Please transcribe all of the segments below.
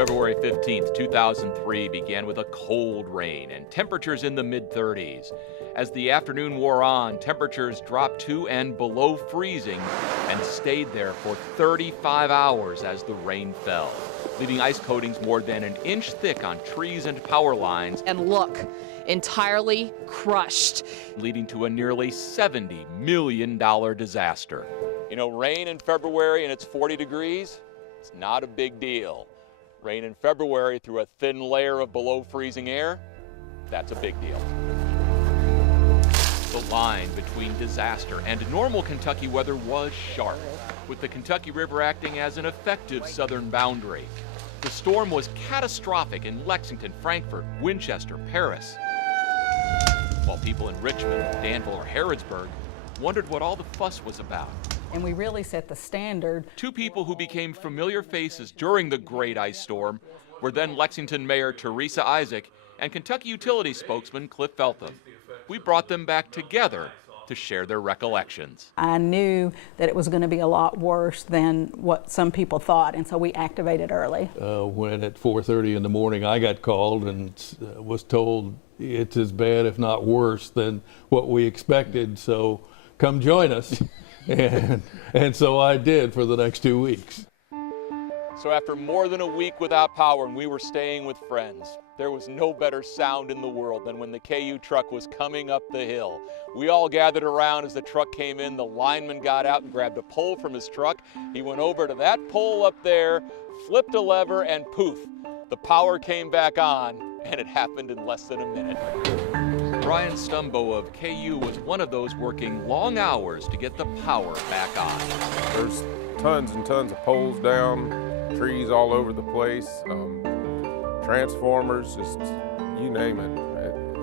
February 15th, 2003 began with a cold rain and temperatures in the mid-30s. As the afternoon wore on, temperatures dropped to and below freezing and stayed there for 35 hours as the rain fell, leaving ice coatings more than an inch thick on trees and power lines. And look, entirely crushed, leading to a nearly $70 million disaster. You know, rain in February and it's 40 degrees, it's not a big deal. Rain in February through a thin layer of below freezing air, that's a big deal. The line between disaster and normal Kentucky weather was sharp, with the Kentucky River acting as an effective southern boundary. The storm was catastrophic in Lexington, Frankfort, Winchester, Paris, while people in Richmond, Danville, or Harrodsburg wondered what all the fuss was about. And we really set the standard. Two people who became familiar faces during the Great Ice Storm were then Lexington Mayor Teresa Isaac and Kentucky Utility spokesman Cliff Feltham. We brought them back together to share their recollections. I knew that it was going to be a lot worse than what some people thought, and so we activated early. When at 4:30 in the morning I got called and was told it's as bad, if not worse, than what we expected, so come join us. And so I did for the next 2 weeks. So after more than a week without power and we were staying with friends, there was no better sound in the world than when the KU truck was coming up the hill. We all gathered around as the truck came in. The lineman got out and grabbed a pole from his truck. He went over to that pole up there, flipped a lever, and poof, the power came back on, and it happened in less than a minute. Brian Stumbo of KU was one of those working long hours to get the power back on. There's tons and tons of poles down, trees all over the place, transformers, just you name it.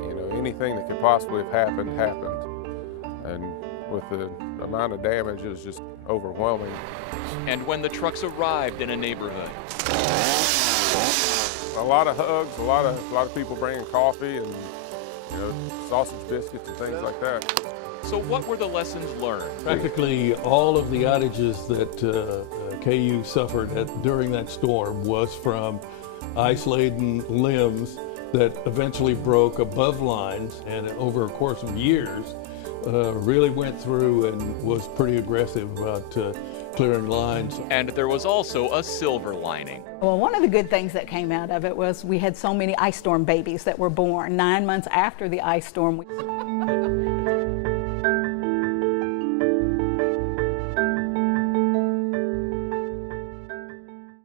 You know, anything that could possibly have happened, happened. And with the amount of damage, it was just overwhelming. And when the trucks arrived in a neighborhood, a lot of hugs, a lot of people bringing coffee and sausage biscuits and things like that. So what were the lessons learned? Practically all of the outages that KU suffered during that storm was from ice-laden limbs that eventually broke above lines, and over a course of years really went through and was pretty aggressive about clearing lines. And there was also a silver lining. Well, one of the good things that came out of it was we had so many ice storm babies that were born 9 months after the ice storm.